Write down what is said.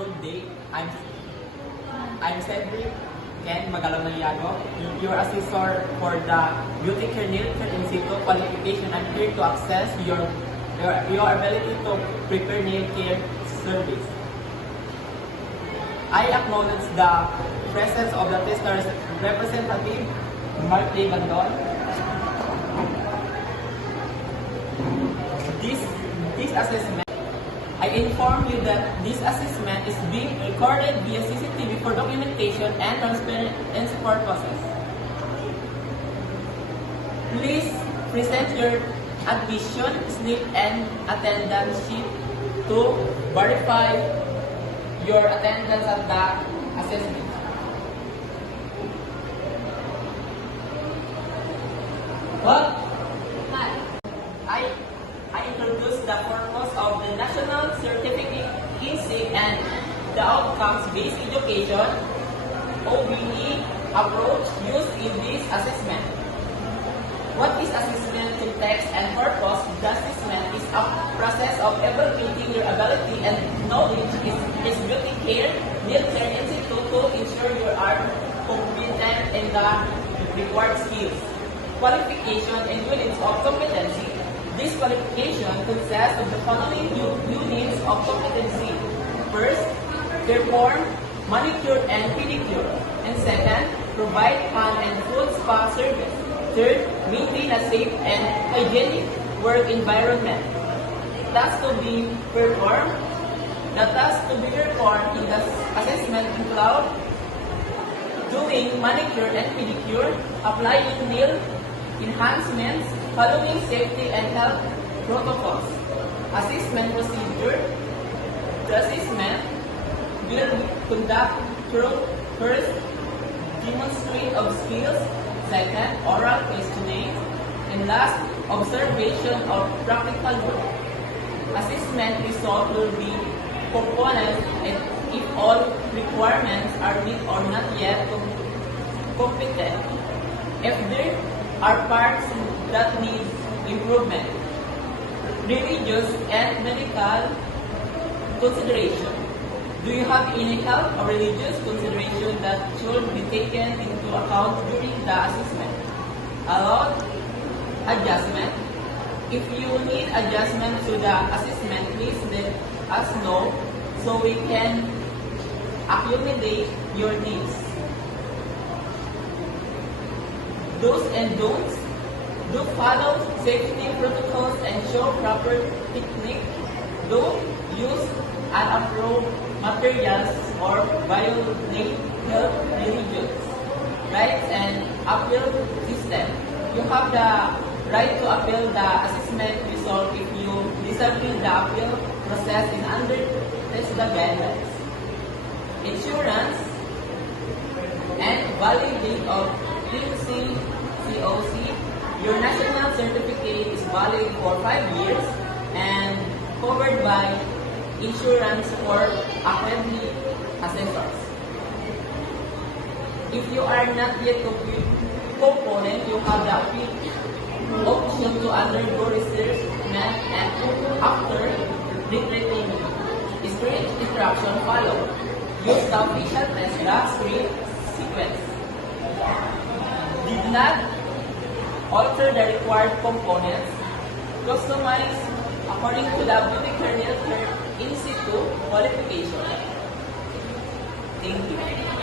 Good day. I'm Cedric Ken Magalong-Naliago, your assessor for the Beauty Care Nail Care Institute qualification. I'm here to assess your ability to prepare nail care service. I acknowledge the presence of the tester's representative, Mark D. Gandon. This assessment, I inform you that this assessment is being recorded via CCTV for documentation and transparency purposes. Please present your admission slip and attendance sheet to verify your attendance at the assessment. What? I introduce the purpose of the National Certificate in SIG and the outcomes-based education OBE approach used in this assessment. What is assessment context and purpose? The assessment is a process of evaluating your ability and knowledge is beauty care, nail care institute to ensure you are competent in the required skills, qualification, and units of competency. This qualification consists of the following units of competency. First, perform manicure and pedicure. And second, provide hand and foot spa service. Third, maintain a safe and hygienic work environment. Tasks to be performed. The tasks to be performed in the assessment include doing manicure and pedicure, applying nail enhancements, following safety and health protocols. Assessment procedure. The assessment will conduct through first, demonstration of skills, second, oral questioning, and last, observation of practical work. Assessment result will be components and if all requirements are met or not yet competent. If there are parts that need improvement. Religious and medical consideration. Do you have any health or religious consideration that should be taken into account during the assessment? Allowed adjustment. If you need adjustment to the assessment, please let us know so we can accommodate your needs. Do's and don'ts. Do follow safety protocols and show proper technique. Don't use unapproved materials or violate health, religious rights and appeal system. You have the right to appeal the assessment result if you disagree the appeal process in under the guidelines. Insurance and valid date of COC. Your national certificate is valid for 5 years and covered by insurance for accredited assessors. If you are not yet component, you have the option to undergo research and after retraining. Strict instruction follow. Use the official test screen sequence. Did not alter the required components. Customize according to the Beauty Care Nail Care Institute qualification. Thank you.